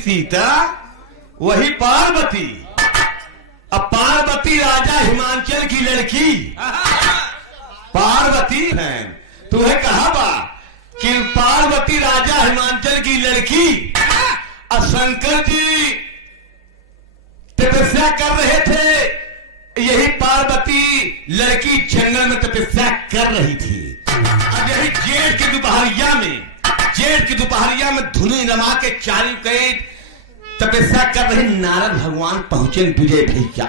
सीता वही पार्वती। अब पार्वती राजा हिमांचल की लड़की पार्वती है। तुम्हें कहा बा कि पार्वती राजा हिमांचल की लड़की और शंकर जी तपस्या कर रहे थे। यही पार्वती लड़की जंगल में तपस्या कर रही थी। अब यही जेठ की दोपहरिया में धुनी रमा के चारों कई तपस्या कर रहे नारद भगवान पहुंचे विजय भैया।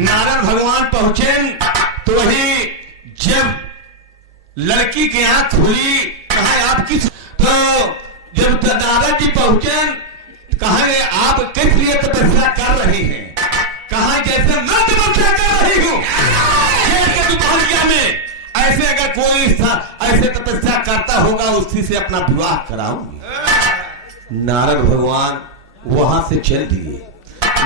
नारद भगवान पहुंचे तो वही जब लड़की की आंख खुली, कहा आप किस, तो जब नारद जी पहुंचे कहा आप किस लिए तपस्या कर रही हैं? कहा जैसे मैं तपस्या कर रही हूं जेठ के दोपहरिया में, ऐसे अगर कोई ऐसे तपस्या करता होगा उसी से अपना विवाह कराऊंगी। नारद भगवान वहां से चल दिए।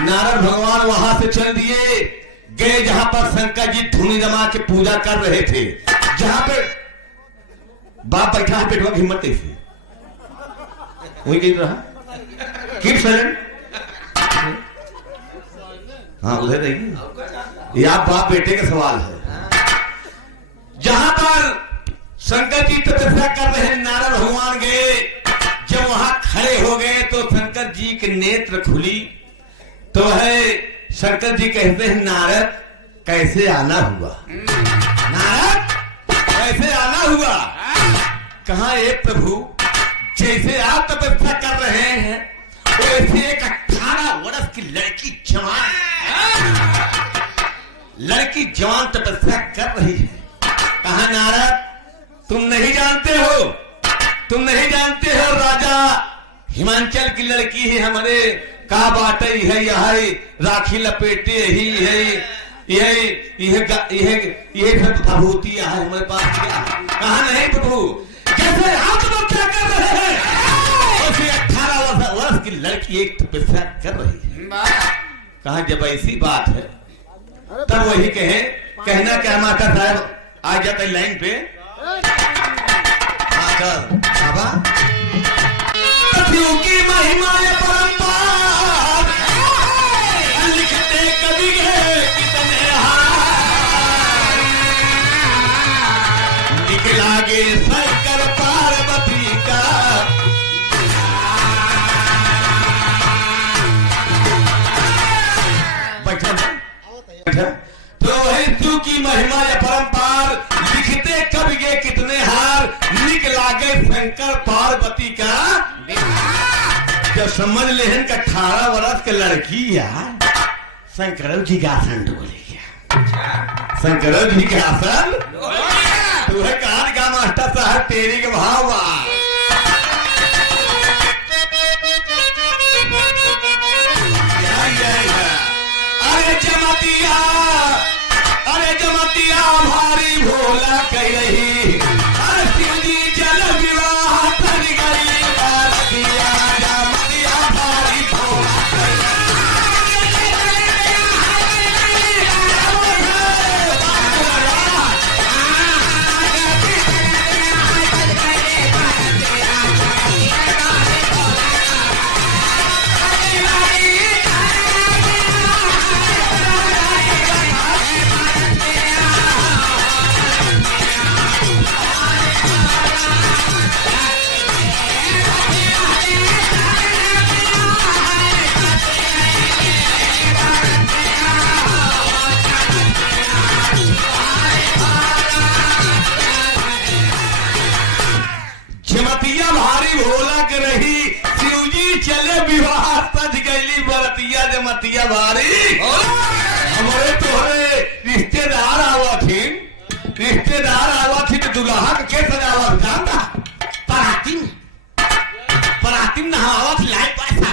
नारद भगवान वहां से चल दिए, गए जहां पर शंकर जी धुनी रमा के पूजा कर रहे थे। जहां पे बाप बैठा है पेटवा की हिम्मत कैसी वही कहीं रहा। Keep silent. हाँ उधर रहिए, यह बाप बेटे का सवाल है। जहां पर शंकर जी तपस्या कर रहे हैं, नारद भगवान गए। जब वहां खड़े हो गए तो शंकर जी के नेत्र खुली तो है शंकर जी कहते हैं नारद कैसे आना हुआ? नारद कैसे आना हुआ? कहा एक प्रभु जैसे आप तपस्या कर रहे हैं वैसे एक 18 वर्ष की लड़की जवान तपस्या कर रही है। कहा नारद तुम नहीं जानते हो राजा हिमांचल की लड़की है हमारे का बाटे है यह राखी लपेटे ही है यह सब भभूति है हमारे पास क्या? कहा नहीं प्रभु जैसे आप लोग क्या कर रहे हैं वैसे 18 वर्ष की लड़की एक तपस्या कर रही है। कहा जब ऐसी बात है तब वही कहना क्या माता साहब आ जाते लाइन पे बाबा की महिमा परंपार लिखते कवि कितने निकला गे शंकर पार्वती का बैठा तो वही तू की महिमा या परंपार लिखते कब ये कितने हार निकला गए शंकर पार्वती का। जब समझ लेहन का 18 वर्ष के लड़की यार शंकर जी का आसन डोले गया। शंकर जी का आसन तुम्हें कहा का मास्टर साहब तेरी के भाव अरे जमतिया भारी भोला कह रही शिव जी जल विवाह कर गई जमतिया भारी भोला रही शिव जी चले विवाह सज गई बरतिया जमतिया भारी। हमारे तोहरे रिश्तेदार आवा थी तो दुल्हा के सजावा जानता परातिन नहावा थी लाइट पैसा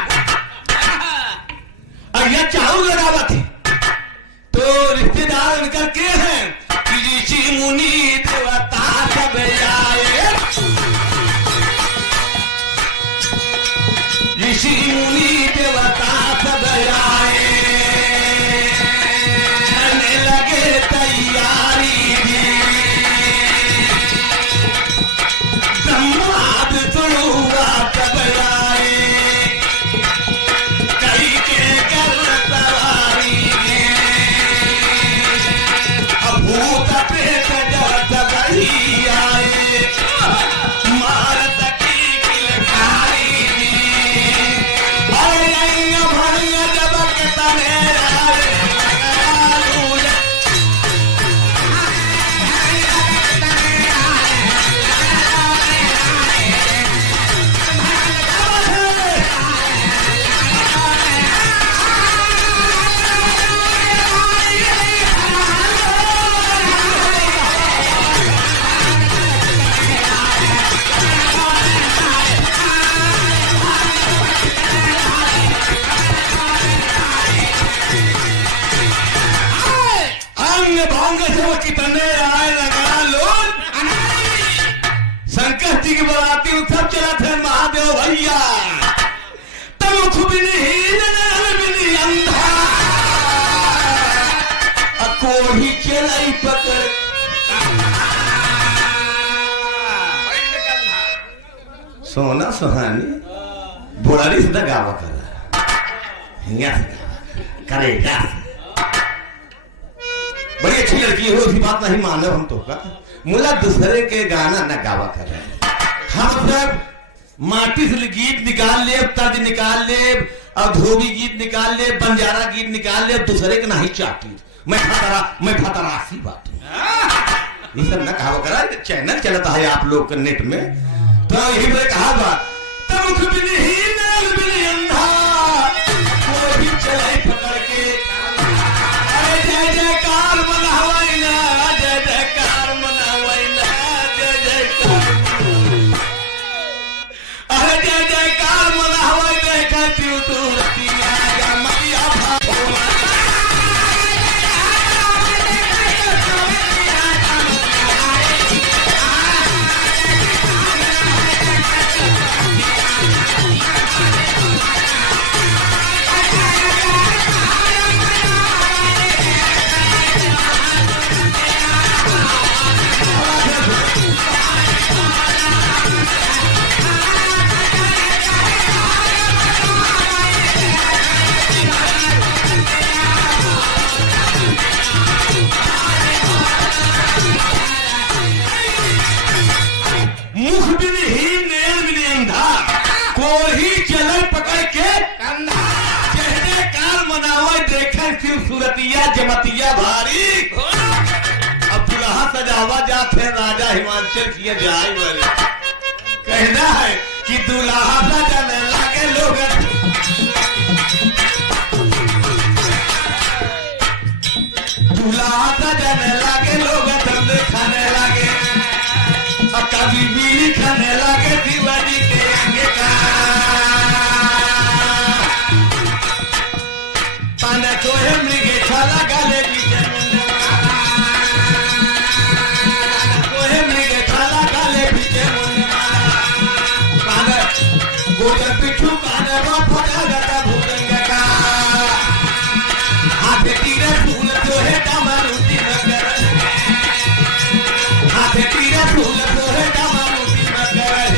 अय्या चावल लगावा थे तो रिश्तेदार उनका के हैं कि ऋषि मुनि देवता सब आए। ऋषि मुनि देवता सब आए करने लगे तैयारी ब्रह्माद सुनुआ सब आए सोना सुहानी बोरारी से गावा कर हिंगा से करेगा। बड़ी अच्छी लड़की हो, उसकी बात नहीं मानो हम तो का मुला दूसरे के गाना न गावा कर रहे हैं। हम सब माटी से गीत निकाल ले, तर्ज निकाल ले, और धोबी गीत निकाल ले, बंजारा गीत निकाल ले, दूसरे के नहीं चाटी। मैं फतरासी बात ये सब न कहा करा। चैनल चलता है आप लोग के नेट में, तो यही मैंने कहा बात तब अंधा कोई चले पकड़ के जय जयकार मनावाई ना, जय जयकार मनावाई ना, जय जयकार अरे जय जयकार मनावाई देखा तू रतिया मैया सूरतिया जमतिया भारी। अब दुल्हा सजावा जाते राजा हिमाचल किए जाए बोले कहना है कि दुल्हा सजाने लगे लोग, दुल्हा सजाने लगे लोग, धंधे खाने लगे, और कभी बीड़ी खाने लगे शिवाजी के आगे का कोहे मृगे छाला गाले कोहे मृगे छाला गाले पीछे काने गोजर पिठू काने फटा गता भूगंग का हाथे तीरे फूल जो है डमरूती मगर, हाथे तीरे फूल जो है डमरूती मगर,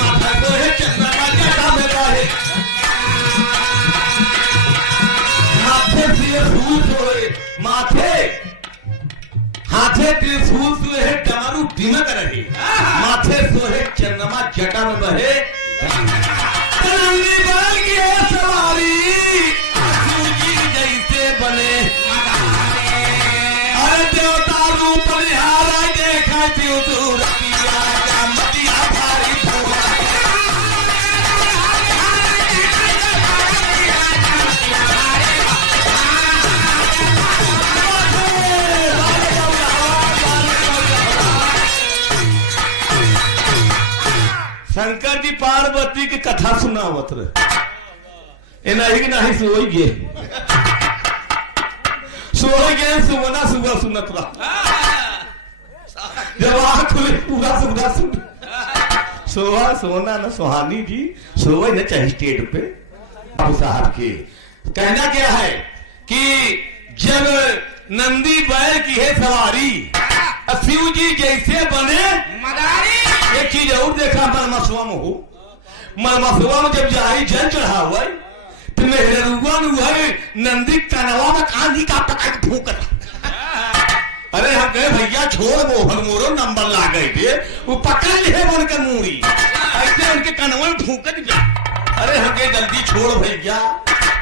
माथा जो है चंद्रमा जटा में रहे, माथे हाथे त्रिशूल सोहे डमरू दिमक रहे, माथे सोहे चंद्रमा जटा में बहे, नंदी बैल की सवारी सूजी जैसे बने, अरे देवता रूप निहारा देखा तू रतिया मतिया भारी शंकर जी पार्वती की कथा सुनावत रहे नहीं नहीं सोई गे सुबह सुबह सुनत रहा जब आँख खुले पूरा सुबह सुन सोहा सोना न सुहानी जी सोए न चाहे स्टेट पे बाबू साहब के कहना क्या है कि जब नंदी बैल की है सवारी शिव जी जैसे बने मदारी। एक चीज और देखा मलमसुआ में हो, मलमसुआ में जब जारी जल चढ़ा हुआ तो मेहरुआ में हुआ नंदी कनवा में कांधी का पकड़ फूक। अरे हम कहे भैया छोड़ मोहन मोरो नंबर ला गए थे वो पकड़ ले बोल के मूड़ी ऐसे उनके कनवा में फूकत जा। अरे हमके जल्दी छोड़ भैया,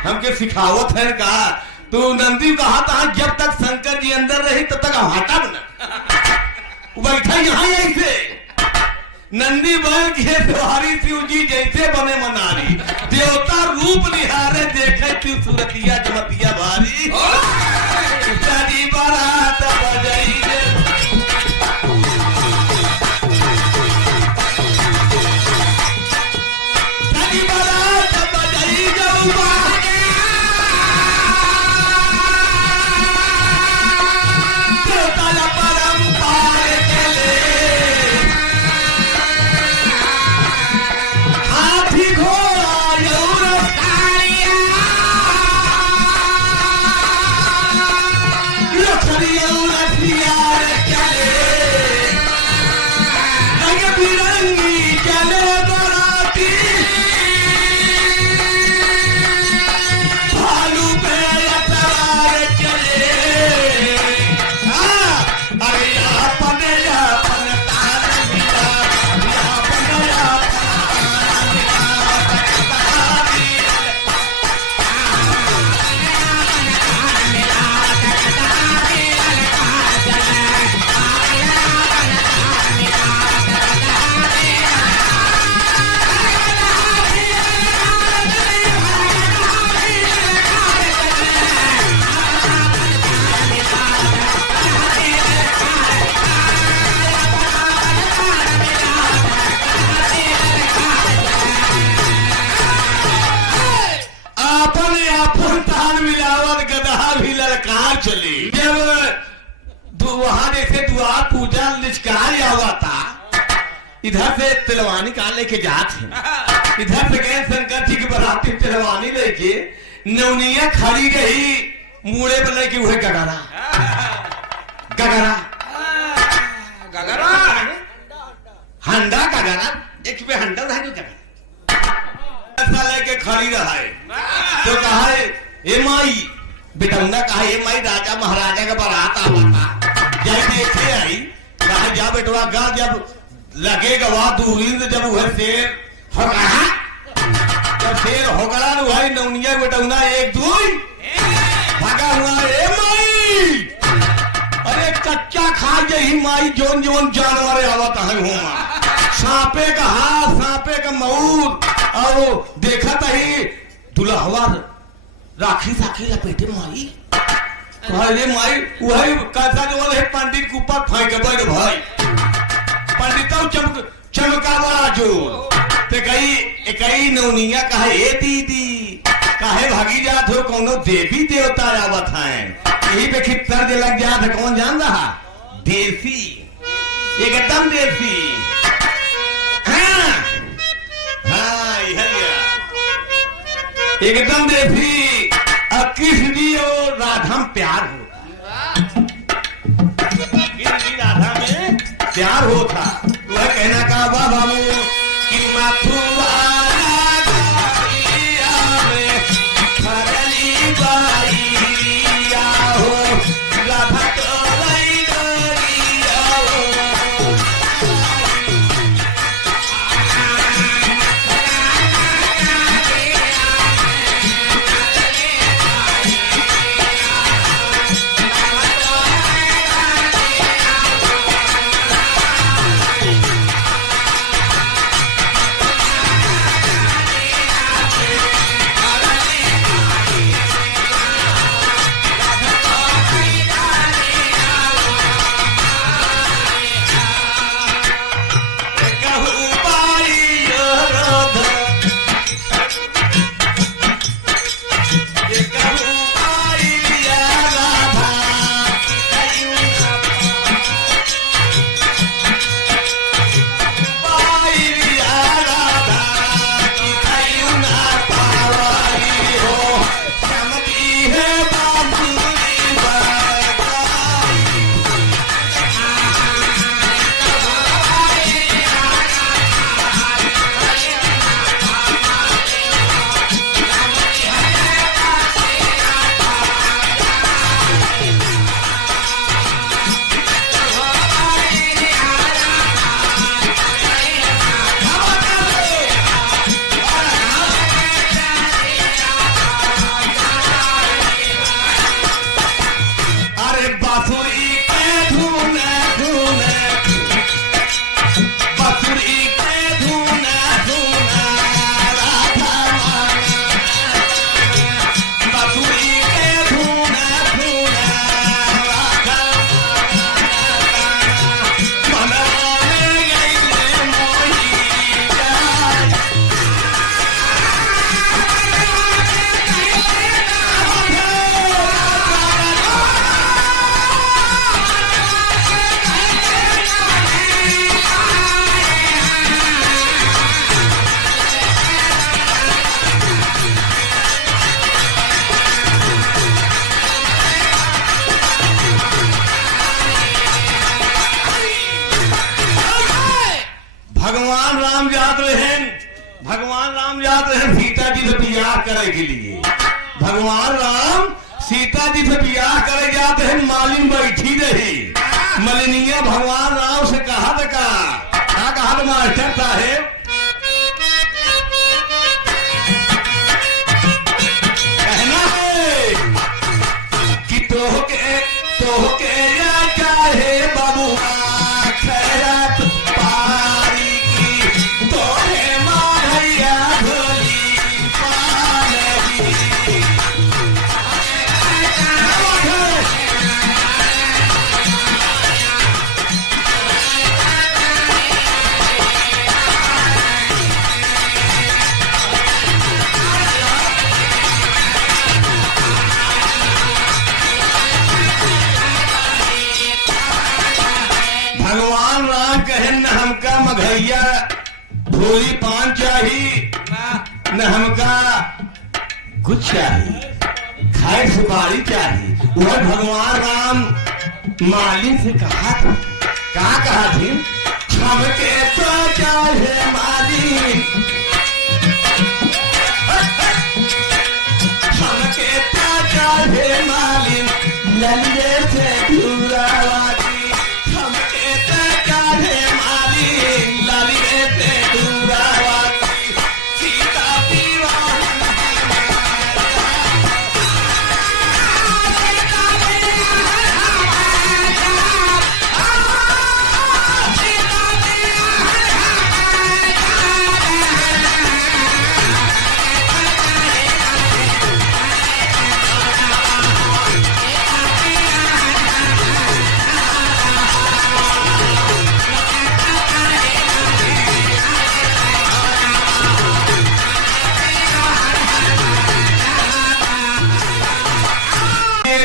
हमके सिखावत है कहा तू नंदी कहा था जब तक शंकर जी अंदर रही तब तक हटा बना बैठा यहाँ ऐसे नंदी बैल की सवारी शिव जी जैसे बने मनारी, देवता रूप निहारे देखे तू सूरतिया जमतिया भारी, सारी बारात बजाई सारी बारात बजाई जाऊंगा ने आपन तान मिलावत गदहा भी ललकार चली। जब वहां जैसे द्वार पूजा लिचकार आवा था, इधर से तिलवानी कहाँ लेके जाते हैं, इधर से गए शंकर जी की बराती तिलवानी लेके नवनिया खड़ी रही मुड़े पर लेके हुए गगरा गगरा गगरा हंडा गगरा एक पे हंडा रहा जो गगरा ऐसा लेके खड़ी रहा है। तो कहा है ए माई बेटौना, कहा ए माई राजा महाराजा का बारात आवा था, जब देखे आई कहा जा बेटवा गा, जब लगेगा वहां दूरी से जब वह शेर हो रहा, जब शेर हो गया ना वही नौनिया बेटौना एक दूर भागा हुआ। ए माई, अरे कच्चा खा यही माई जोन जोन जानवर आवत है हुआ, सांपे का हाथ सांपे का मऊर, और देखा ही दुल्हवा राखी साखी लपेटे माई, अरे माई वही कैसा जो है पंडित के ऊपर फेंक बैठ भाई, पंडित चमका बड़ा जोर ते कई नौनिया कहे ए दीदी काहे भागी जात हो, कोनो देवी देवता आवत है, यही पे खितर लग जात है, कौन जान रहा, देसी एकदम देसी। हाँ एकदम देसी। अब कृष्ण जी और राधा में प्यार होता, कृष्ण जी राधा में प्यार होता, वह कहना का बाबू कि मथुरा भगवान राम जाते हैं सीता जी से बियाह करे के लिए, भगवान राम सीता जी से बियाह करे जाते हैं, मालिन बैठी रही, मलिनिया भगवान राम से कहा था क्या कहा था मास्टर साहेब, कहना है कि तोहके या चाहे बबुआ खैरत पारी की, तोहे माधैया भोली पालगी। भैया भूरी पान चाहिए न हमका कुछ चाहिए, खाए सुपारी चाहिए। वह भगवान राम मालिक से कहा था, कहा थी, हमके तो चाहे मालिक, हमके तो चाहे मालिक ललिए से दूरावादी, हमके तो चाहे मालिक ललिए से दूरावादी,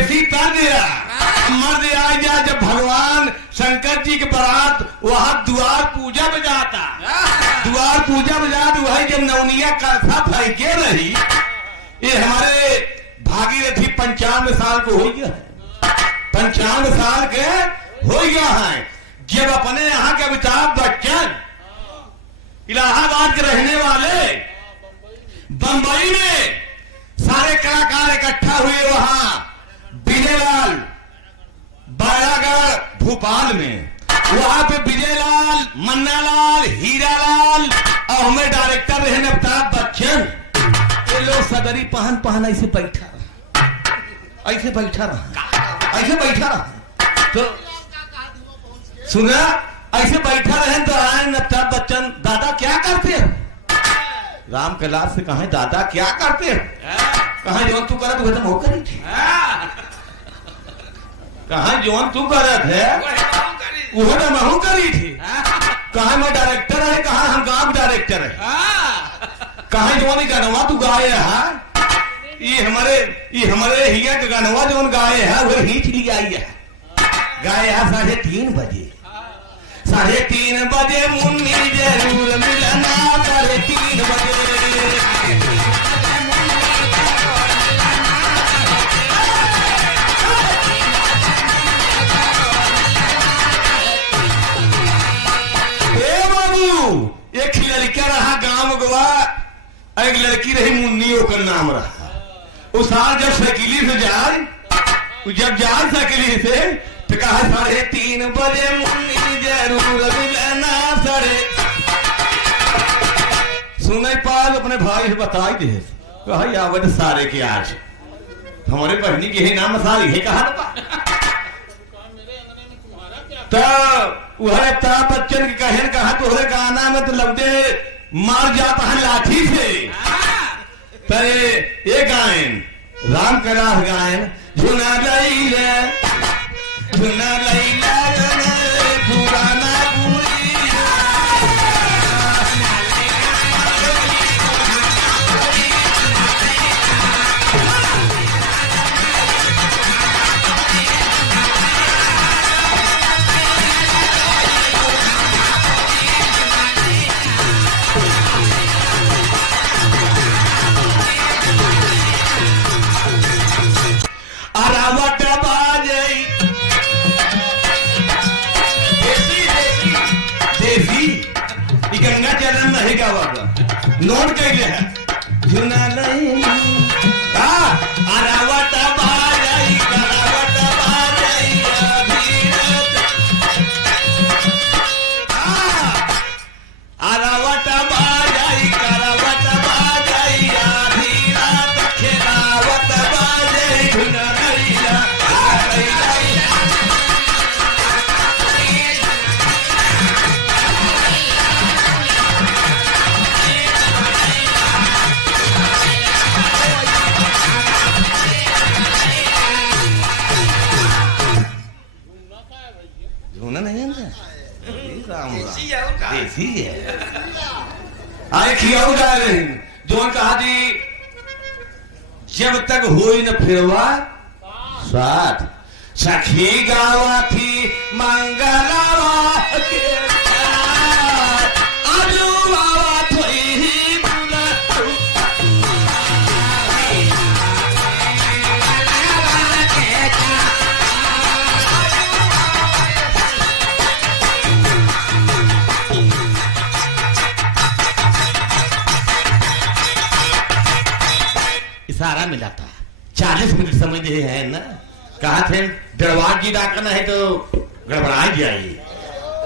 सीता मर्द आ गया। जब भगवान शंकर जी के बारात वहां द्वार पूजा में जाता, द्वार पूजा में जाता, वही जब नवनिया कलसा फेंके रही, ये हमारे भागीरथी 95 साल को हो गया है, 95 साल के हो गया है। जब अपने यहाँ के अमिताभ बच्चन इलाहाबाद के रहने वाले बंबई में सारे कलाकार इकट्ठा हुए वहां विजयलाल बाड़ागढ़ भोपाल में, वहां पे विजयलाल, मन्नालाल, हीरालाल और हमें डायरेक्टर रहे अमिताभ बच्चन, ये लोग सदरी पहन ऐसे बैठा रहा, ऐसे बैठा रहा, ऐसे बैठा रहा। तो सुना, ऐसे बैठा रहे तो आए अमिताभ बच्चन, दादा क्या करते हो? राम कैलाश से कहा, दादा क्या करते हो? कहा जो तू करत वो तो करी थी, कहा जो तू करत है वो तो महू करी थी। कहा मैं डायरेक्टर है, कहा हम गांव डायरेक्टर है, कहा जो नहीं गानवा तू गाए है, ये हमारे हिया के गानवा जो गाए है वो हिंच लिया है, गाए है 3:30 बजे, 3:30 बजे मुन्नी जरूर मिलना, 3:30 बजे एक लड़का रहा गांव गवा, एक लड़की रही मुन्नी, ओकर नाम रहा। उस साल जब साइकिली से जाए, जब जाए साइकिली से तो कहा 3:30 बजे मुन्नी जरूर मिलना, सुने पाल अपने भाई से बताई दे, कहा आवत सारे के आज हमारे बहनी के नाम सारी है, कहा तो वह अमिताभ बच्चन के कहन कहा तोहरे गाना में तो लगते मार जाता है लाठी से, तो ये गायन राम कैलाश गायन, झुना लैला झुना लैला पुराना पूरी, अरावट बाजई देसी गंगा चरण नहीं गावा, नोट कैले है, झुना नहीं अरावट बाजई, करावट बाजई अरावट बाजई, करावट बाजई अधीरात, खेलावत बाजई झुना देसी है। आए खियाऊ जा रही जो कहा जी, जब तक होई न फिरवा साथ, सखी गावा थी मंगलवा के साथ, आजू बाबा थोड़ी ही दूल्हा इशारा मिला था 40 मिनट समझ रहे हैं ना कहा थे दरबार जी डाकना है तो गड़बड़ा जाइए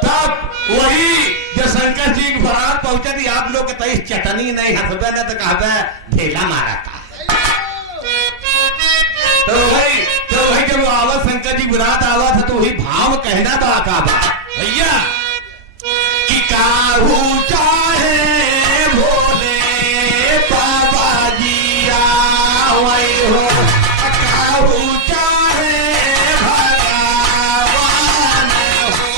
तब वही जब शंकर जी की बारात पहुंचे थी आप लोग के तई चटनी नहीं हंसबे ना तो कहबे ढेला मारा था तो भाई जब आवत शंकर जी बारात आवा था तो वही भाव कहना था का भैया कि काहू चाहे भोले बाबा जी आवई हो काहू चाहे भगवान हो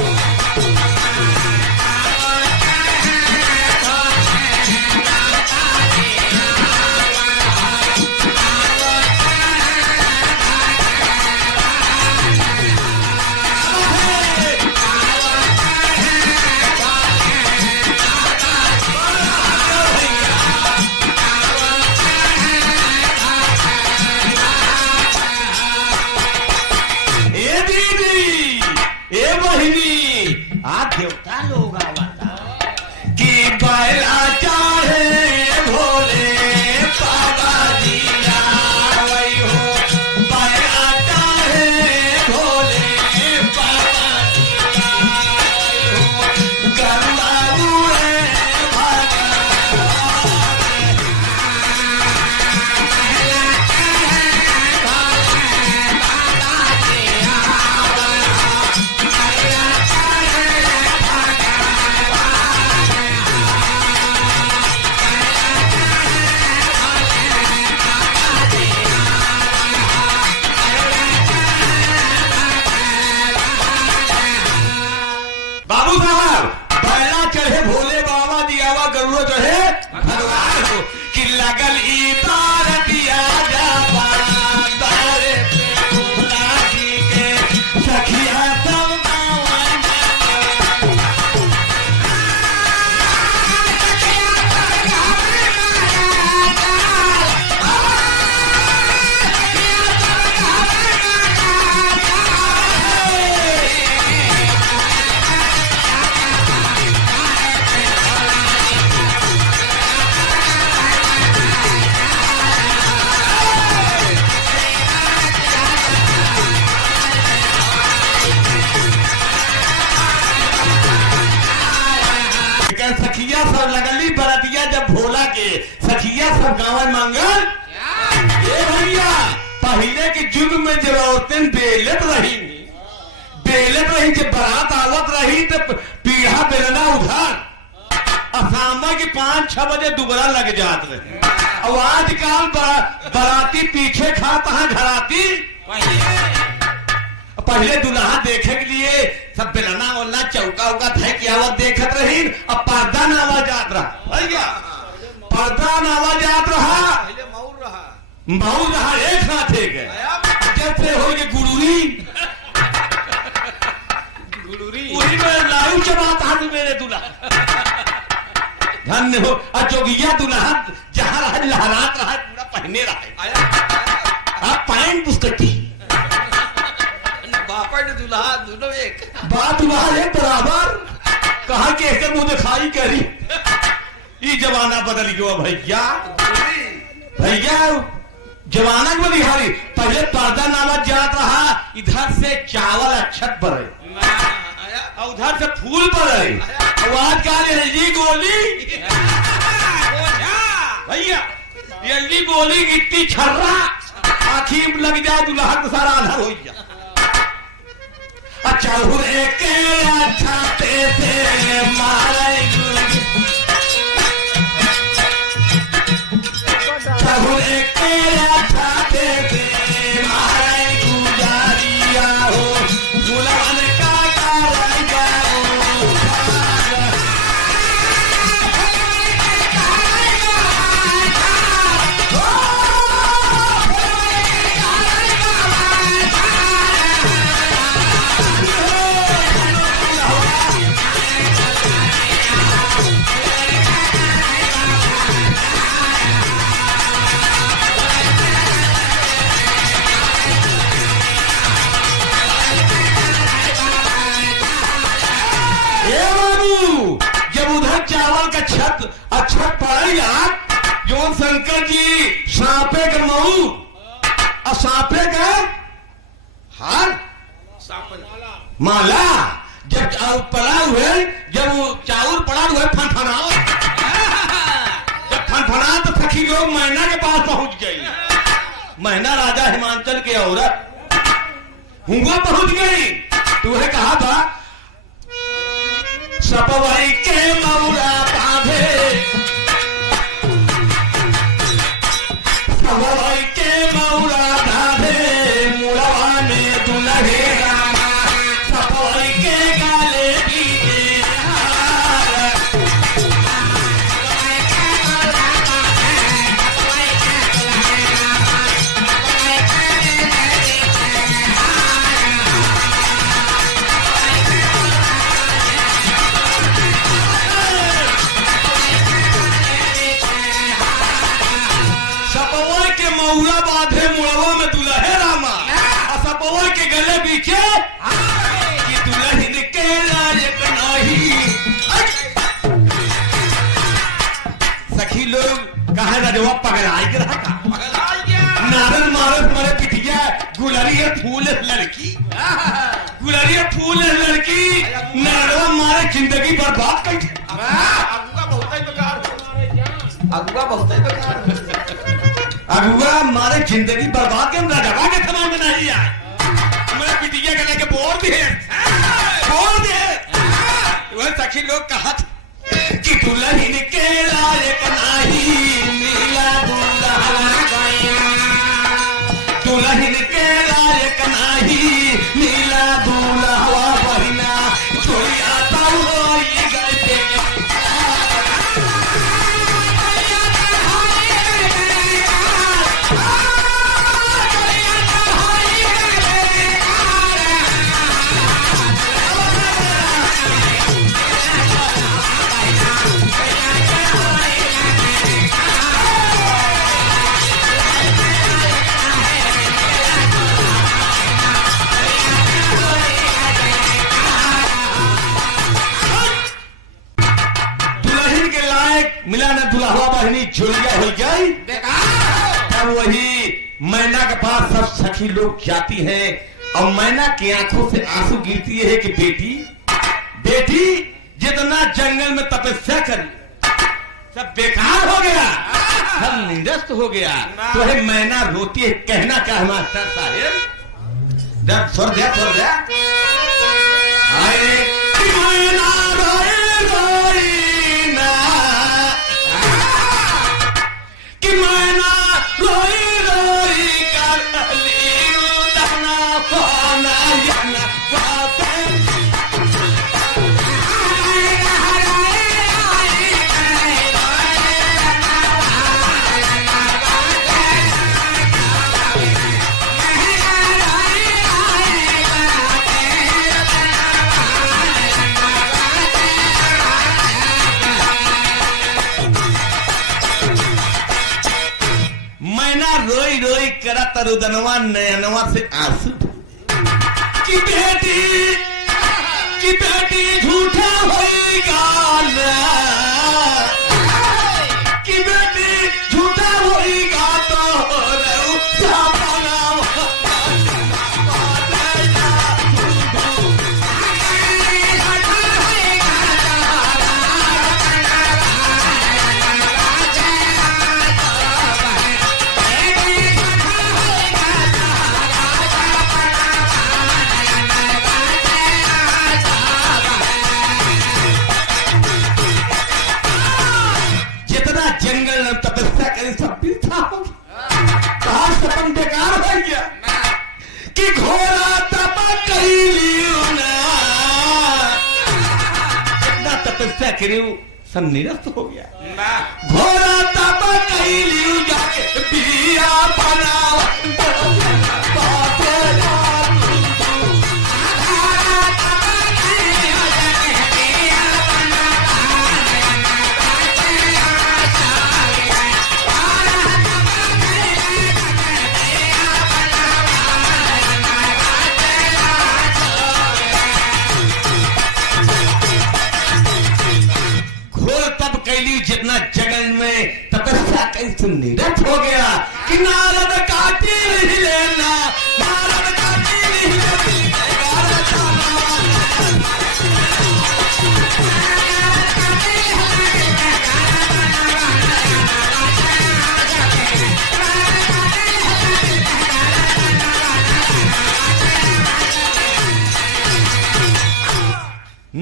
देवता लोग आवता कि बैला चाहे भोले बाबा जी आवई हो बैला चाहे भोले बाबा जी आवई हो गरुड़ा उड़े बाबू साहब पहला चढ़े भोले बाबा दिया हुआ गरुड़ चढ़े भगवान हो कि लगल ई बारतिया जावा तारे पे भोला जी के सखिया सब गावन सखिया सब लगली बरतिया जब भोला के सखिया सब गाँव मंगल ए भैया पहले के युग में जब औरतें बेलत रही जब बारात आवत रही तो पीढ़ा बेलना उधर असामा के 5-6 बजे दुबरा लग जात रहे और आजकल बराती पीछे खाता है घराती पहले दुल्हा देखे के लिए सब बेलना वल्ला चौका उका थे कि आवत देखत रही अब पर्दा न आवाज आत रहा भैया पर्दा न आवाज आत रहा पहले मऊर रहा मऊ रहा एक हाथ है के जब से हो गए गुड़ूरी वही में लायू चबाता है मेरे दुल्हा धन्य हो और जोगिया दुल्हा जहाँ रहा लहरात रहा पूरा पहने रहा अब पैंट बुस्कटी बापा ने दुल्हा दोनों एक बात दुल्हा एक बराबर कहा कि एक मुंह दिखाई करी ये जमाना बदल गया भैया जमाना के बलिहारी पहले पर्दा नामा जात रहा इधर से चावल अक्षत पर और उधर से फूल पर आवाज का एलजी गोली भैया एलजी गोली गिट्टी छर्रा आखी लग जाए दुल्हा को सारा आधार हो गया अच्छा के छाते से मारे चहुरे के छाते से मारे गुजारिया हो गुलान का कारंगा हो बताई यार जो शंकर जी सांपे के मऊ और सांपे का हार सापन माला जब पड़ा हुए जब वो चाउर पड़ा हुए फनफना जब फनफना तो सखी लोग मैना के पास पहुंच गई। मैना राजा हिमांचल की औरत हुआ पहुंच गई। तू है कहा था सपवाई के मौरा बांधे सपवाई के मौरा बांधे मुड़वा में दुल्हे सपवाई के गाले बीते हार सपवा के मौला बांधे मुड़वा में दुल्हे रामा और सपवा के गले बीचे कि दुल्हन के लायक नहीं। सखी लोग कहा रजवा पगड़ाई के रहा का पगला गया नारद मारस मारे पिटिया गुलरी है फूल है लड़की गुलरी है फूल है लड़की नारदवा मारे जिंदगी बर्बाद कर अगुआ बहुत ही बेकार अगुआ बहुत ही बेकार अगुआ मारे जिंदगी बर्बाद के हम राजवा के समाज में नहीं आए हमारे पिटिया के लेके बोल दिए वह सखी लोग कहा कि दुल्हन के लायक नहीं नीला दुल्हा दुल्हन के लायक नहीं नीला दुल्हा बहिना छोड़ी आता हुआ ये गए मिला न दुल्हा बहनी झुलिया हो गई। तब वही मैना के पास सब सखी लोग जाती हैं और मैना की आंखों से आंसू गिरती है कि बेटी बेटी जितना जंगल में तपस्या करी सब बेकार हो गया सब निरस्त हो गया। तो है मैना रोती है कहना क्या है मास्टर साहेब छोड़ दे आए मैना रोए रोई ना कि मैना रोई रोई करली उड़ना पाना जाना बापे रोई रोई करा तरुदनवा नयनवा से आंसू कि बेटी झूठा होएगा कि बेटी झूठा होएगा तो तपस्या करी सब वृथा हो कहा सपन बेकार हो गया कि घोड़ा तप जितना तपस्या करी सब निरस्त हो गया। घोड़ा तप कैलियो जाके बिया बनाओ जितना जगन में हो गया कि नारद काटी नहीं लेना, नारद काटी नहीं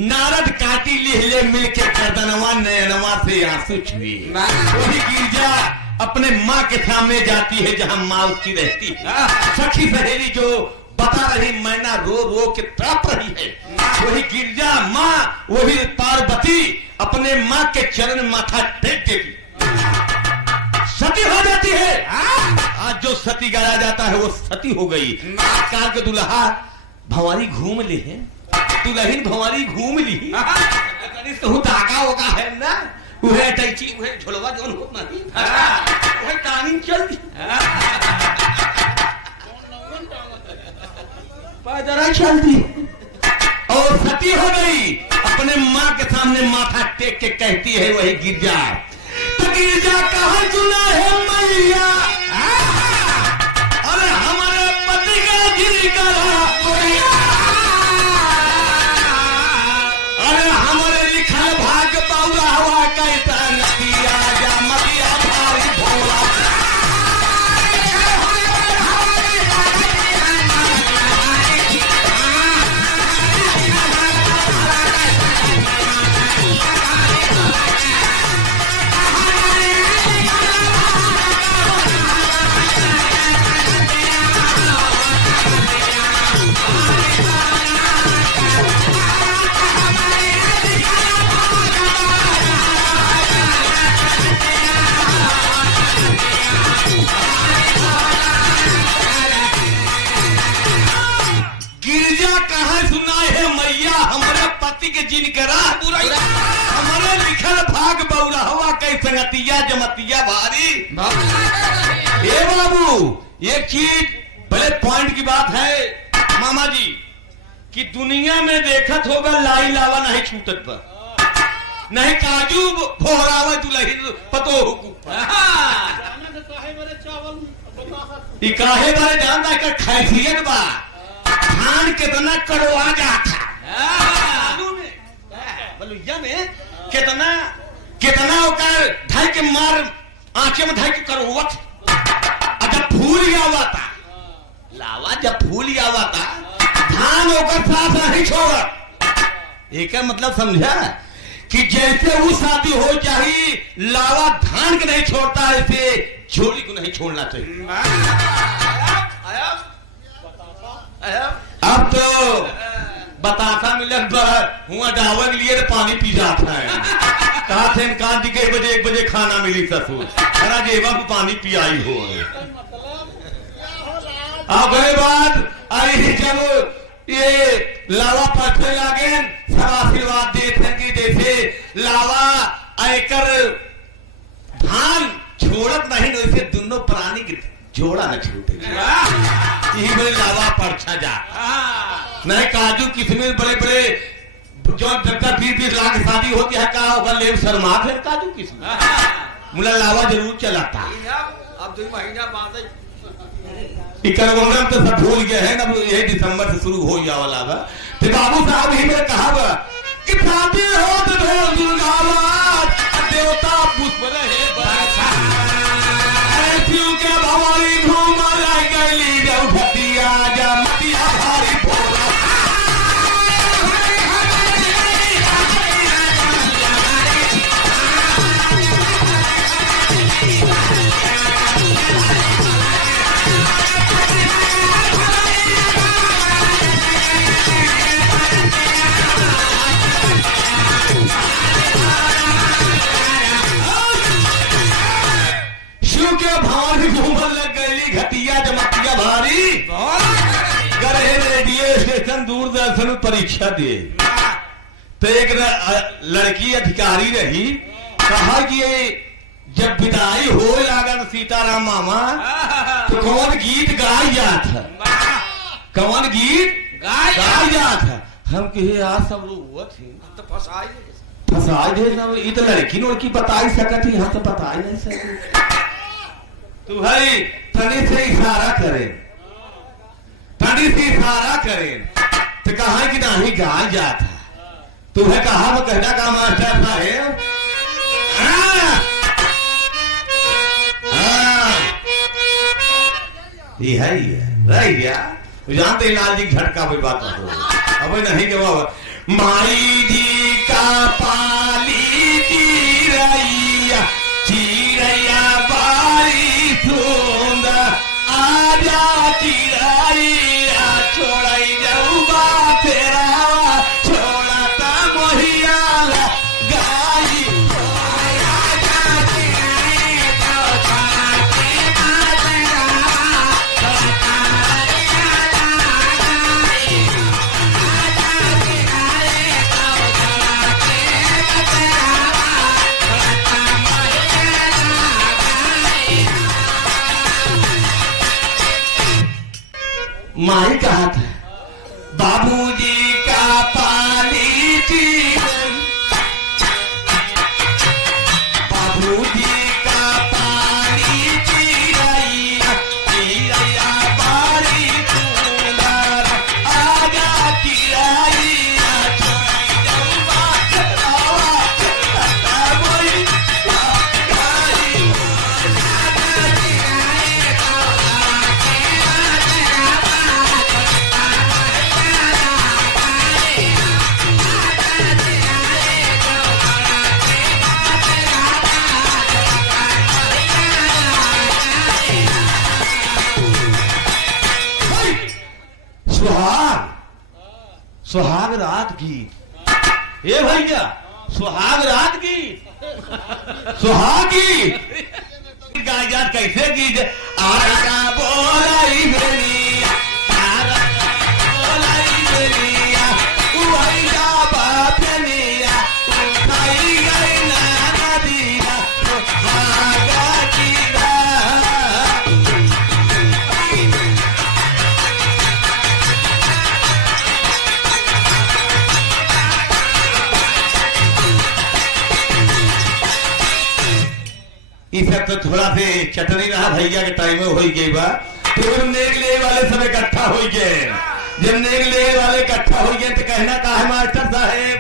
नारद काटी लिहले मिलके गर्दनवा नयनवा से आंसू छुए। वही गिरजा अपने माँ के सामने जाती है जहाँ माँ उसकी रहती है। सखी सहेली जो बता रही मैना रो रो के तड़प रही है, वही गिरजा माँ वही पार्वती अपने माँ के चरण में माथा टेक देती, सती हो जाती है। आज जो सती गाया जाता है वो सती हो गई। आजकल के दुल्हा भंवारी घूम ले हैं, दुल्हन भंवारी घूम ली धागा होगा है ना, वह टैची वह झोलवा जोन हो नहीं वह टांगिंग चल दी पैदरा चल दी और सती हो गई। अपने माँ के सामने माथा टेक के कहती है वही गिरजा, तो गिरजा कहाँ सुना है मैया, अरे हमारे पति का गिर करा, अरे हमारे लिखल भाग बाउला हवा कैसा नदिया जा मदिया भारी भोला। हमारे लिखल भाग बउरा हवा कई संगतिया जमतिया भारी। ए बाबू एक चीज बड़े पॉइंट की बात है मामा जी कि दुनिया में देखत होगा लाई लावा नहीं छूटत पर, नहीं काजू फोहरावा दुल्हन पतो काहे बारे जानता कर खैसियत बा, धान कितना कड़वा जाता बलुइया में कितना कितना होकर ढाई के मार आंखें में ढाई के करोवत, जब फूल आवा था लावा, जब फूल आवा था धान होकर साथ नहीं छोड़। एक मतलब समझा कि जैसे वो शादी हो चाहिए लावा धान के नहीं छोड़ता है, ऐसे झोली को नहीं छोड़ना चाहिए। अब तो बतासा मिलन हुआ डावा के लिए पानी पी जाता है, कहा थे कान के 1 बजे खाना मिली ससुर, अरा जेबा को पानी पियाई हो। अब बाद आई जब ये लावा पड़ने लगे सब आशीर्वाद देते हैं कि जैसे लावा आयकर धान छोड़त नहीं वैसे दोनों प्राणी के जोड़ा न छूटे, यही बड़े लावा पड़छा जा नहीं काजू किशमिश बड़े बड़े जो 10-20 लाख शादी होती है का होगा लेव शर्मा है काजू किशमिश मुला लावा जरूर चलाता। अब 2 महीना बाद इकरगोंगम तो सब भूल गए हैं ना, यही दिसंबर से शुरू हो गया वाला बा। फिर बाबू साहब ही मेरे कहा कि शादी हो तो ढोल दुर्गावाद देवता पुष्प रहे के भवानी घूमा लाई गई जौघटिया जा मटिया भारी भोला। शिव के भवानी घूमन लग गई घटिया जमतिया भारी, गए रेडियो स्टेशन दूरदर्शन परीक्षा दिए तो एक लड़की अधिकारी रही, कहा कि जब विदाई हो लागन सीताराम मामा तो कौन गीत गाई जात है, कौन गीत गाई जात है। हम कहे यार सब लोग हुआ थे तो फसाई फसाई दे ना, ये तो लड़की लड़की बता ही सकती, यहाँ तो बता ही नहीं सकती। तू भाई तनी से इशारा करे, तनी से इशारा करे तो कहा कि नहीं गाल जाता। तू है कहा वो कहना का मास्टर साहेब ये है रह गया जानते लाल जी झटका कोई बात हो अब नहीं के बाबा माई जी का पाली चिरैया चिरैया बारी सुंदर आजा चिरैया छोड़ई जाऊबा तेरा छोड़ता मोहिया गाई माई कहा था बाबूजी का पानी बाबूजी का पानी चिरैया चिरैया बारी सुंदर आजा चिरैया छोड़ जाऊंगा सुहाग रात की ए भैया सुहाग रात की सुहागी गाय कैसे की आरा बोलाई मेरिया आरा बोलाई मेरिया उइया बापनिया उठाई गई ना नदिया सुहागा की इसे तो थोड़ा से चटनी रहा भैया के टाइम में हो गई बा तो नेक ले वाले सब इकट्ठा हो गए जब नेक ले वाले इकट्ठा हो गए तो कहना का है मास्टर साहेब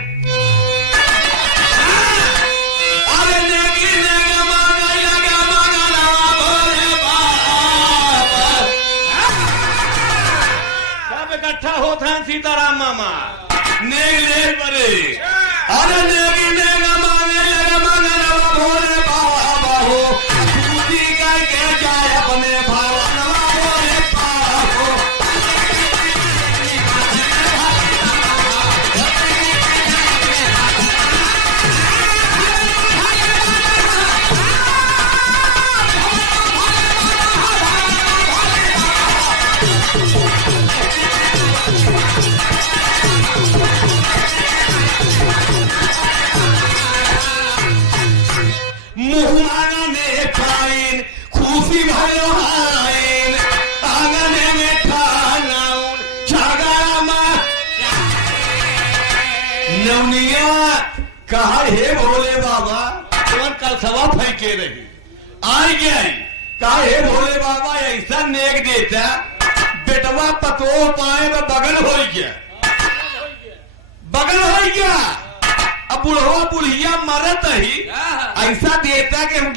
अरे नेकी नेक मांगा लगा मांगा ना भोले बाबा सब इकट्ठा होते हैं सीताराम मामा नेक ले वाले अरे नेकी नेक मांगे लगा मांगा ना भोले बाबा हो सूती का के जाए अपने भावनवा बोले पाहो मुहमाना ने खाइन खुशी भयो हाइन आंगने में ठानाउन छागड़ा मा नवनिया कहा हे भोले बाबा तुम कल सवा फेंके रही आई गई कहा हे भोले बाबा ऐसा नेक देता बेटवा पतो पाए में बगल हो गया बगल हो गया अब बुढ़वा बुढ़िया मरत ही ऐसा देता कि हम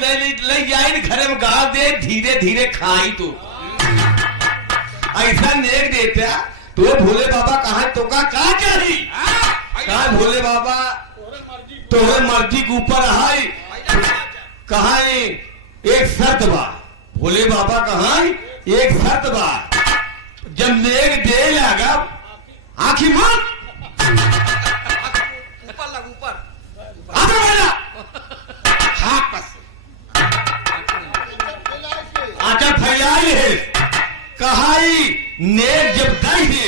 ले जाए घर में गाँव दे धीरे धीरे खाई तो ऐसा नेक देता तो भोले बाबा कहा तो का चाहिए कहा भोले बाबा तोहरे मर्जी के ऊपर है कहा एक शर्त बा भोले बाबा कहा एक शर्त बा जब नेक दे लगा आखिर मत आचा फैलाई है कहाई नेक जब दे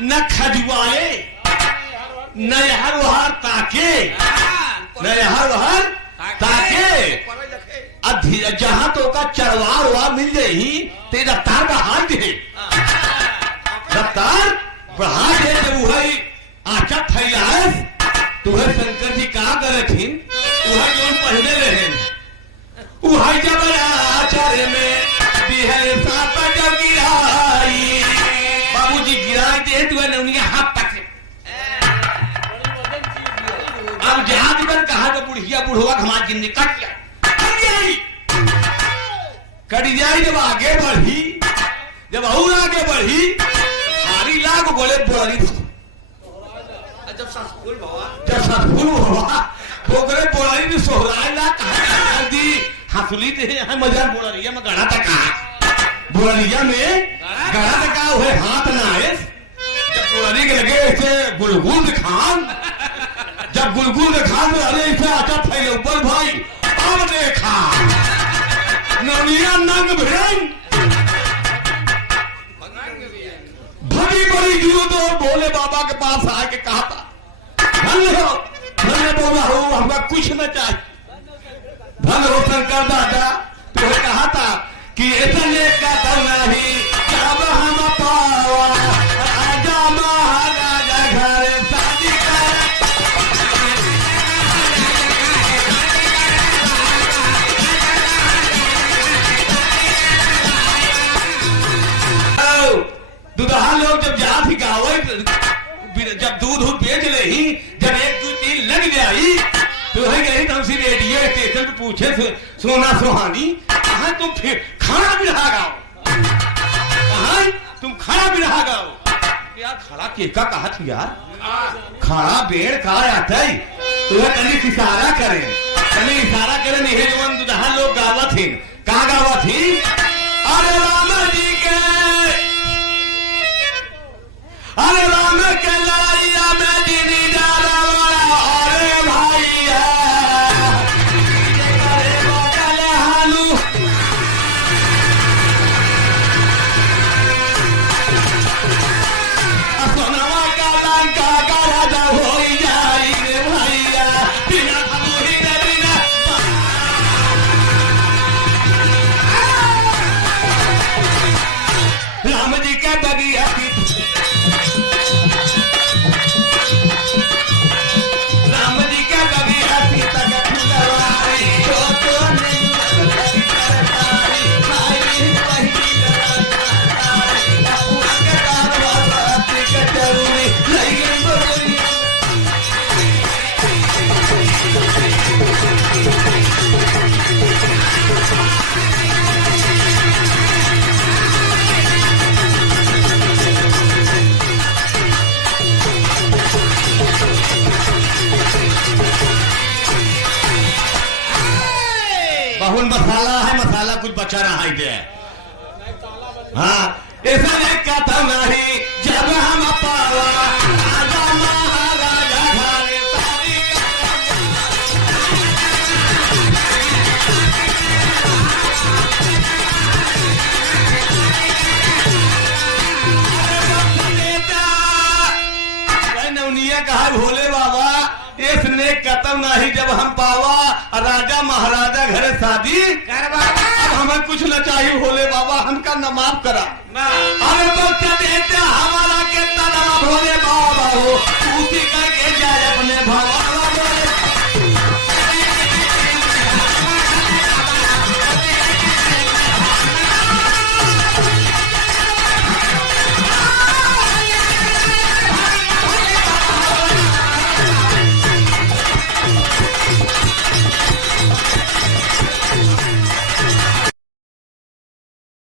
न खजुआए न यहर वहार ताके न यहर वहार ताके जहां तो का चरवार हुआ मिल जाही ते रफ्तार बढ़ा दे रफ्तार बढ़ा दे जब वही आचा फैलाए तुहर शंकर जी का करथिन उहा जोन पहले रहे उहा जब आचार्य में कहा तो बुढ़िया बुढ़वा हमारी जिंदगी कट जाए जब आगे बढ़ी, जब और आगे बढ़ी हारी लाग बोले बोली जब संस्कुल भवा जब सतगुरु बाबा पोकरे बोली भी सोहराय ला कहा दी हंसली ते है मजा बोलरिया में गड़ा तक बोलरिया में गड़ा तक हुए हाथ ना है। जब बोलरी के लगे ऐसे गुलगुल दिखान, जब गुलगुल दिखान में अरे ऐसे आटा फैले ऊपर भाई अब देखा नवनिया नंग भिड़न भरी बड़ी जीव तो भोले बाबा के पास आके कहा था मैंने बोला हो हमका कुछ न चाहिए। धन हो शंकर दादा तो कहा था कि ऐसा नेक का दम नहीं जब हम पावा राजा महाराजा घर शादी दुल्हा लोग जब जा थी गावे जब दूध बेच ले ही जब एक दो तीन लग जाई तो है गई तो हमसे रेडियो स्टेशन पे पूछे सोना सुहानी कहा तुम फिर खाना भी रहा गाओ, कहा तुम खाना भी रहा गाओ यार खड़ा केका कहा थी यार खड़ा बेड़ कहा आता है तो कभी इशारा करे, कभी इशारा करे नहीं है जो दुल्हा लोग गावा थे कहा गावा थी अरे राम जी के अरे राम के लाइया में दीदी डाला अरे भैया अरे बगल हालू सोनवा का लंका का राजा हो जाई रे भैया बिना खबरी रे बिना राम जी के बगिया राम जी का बगिया सीता का फुलवारी तो नहीं करतारी भाई पहिली करतारी बाबूआ के कारवा बाती के जरूरी नहीं गई बोली बहुत मसाला है, मसाला कुछ बचा रहा है दे हाँ ऐसा एक कथा नहीं जब हम पावा राजा महाराजा घरे शादी नवनिया कहा भोले बाबा इसने कतम नहीं जब हम पावा राजा महाराजा घरे शादी अब हमें कुछ न चाहिए भोले बाबा हमका न माफ करा